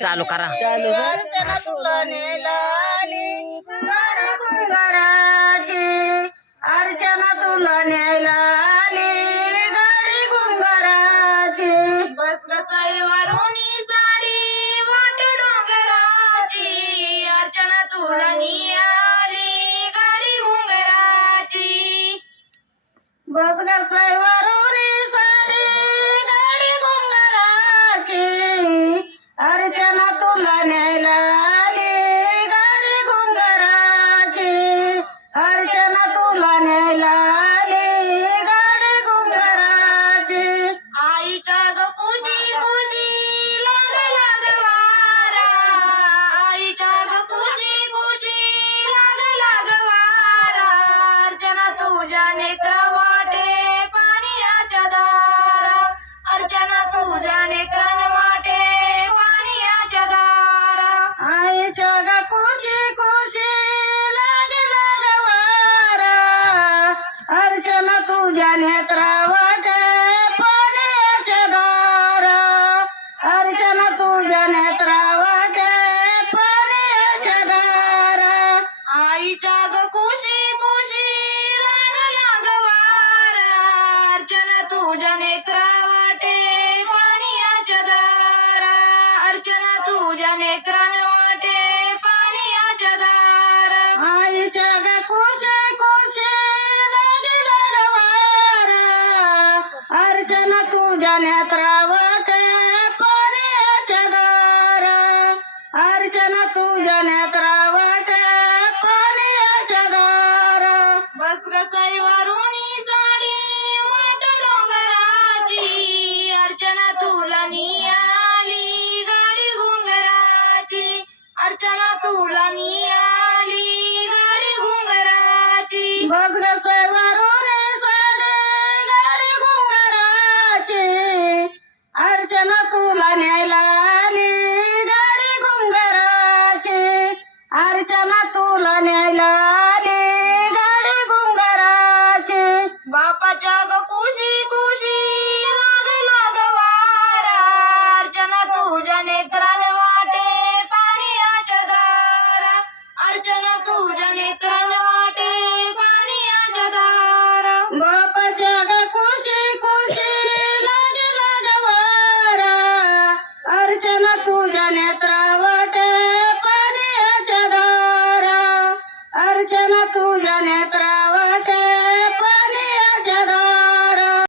चालू करा. चालू कर. अर्चना तुला नेलाली गाडी गुंगाराची, अर्चना तुला नेलाली गाडी गुंगाराची. बस कसाईवारुनी साडी वाट डोंगराची, अर्चना तुला नियाली गाडी गुंगाराची. बस कसाईवारुनी साडी गाडी गुंगाराची, अर्चना तुला नेलाली गाडी गुंगाराची, अर्चना तुला नेलाली गाडी गुंगाराची. आईच्या ग कुशी कुशी लाग लाग वारा, आईच्या ग कुशी कुशी लाग लाग वारा, अर्चना तुझ्या नेत्र वाटे पाण्याच्या दारा, अर्चना तुझ्या नेत्रान वाटे पाण्याच्या दारा. आईच्या ग कुशी कुशी लाग लाग वारा, अर्चना तुझ्या नेत्रा वाटे पाण्याच्या दारा, अर्चना तुझ्या नेत्रा वाटे पाण्याच्या दारा. आईच्या ग कुशी कुशी लाग लाग वारा, अर्चना तुझ्या नेत्रा वाटे पाण्याच्या दारा, अर्चना तुझ्या नेत्रान वाटे पाण्याच्या दारा. आईच्या ग कुशी कुशी लाग लाग वारा, अर्चना तुझ्या नेत्रा वाटे पाण्याच्या दारा, अर्चना तुझ्या नेत्रा वाटे पाण्याच्या दारा. बस कसाईवारुनी साडी वाट डोंगराची, अर्चना तुला नियाली गाडी गुंगराची, अर्चना तुला नियाली गाडी गुंगराची. बस कसाईवारुनी साडी गाडी गुंगराची, अर्चना तुला नेलाली गाडी गुंगराची, अर्चना तुला नेलाली गाडी गुंगराची. बापाच्या ग कुशी कुशी लाग लाग वारा, अर्चना तुझ्या नेत्रान वाटे पाण्याच्या दारा, अर्चना तुझ्या नेत्रान वाटे पाण्याच्या दारा. बापाच्या ग कुशी कुशी लाग लाग वारा, अर्चना तुझ्या नेत्रा वाटे पाण्याच्या दारा, अर्चना तुझ्या नेत्रा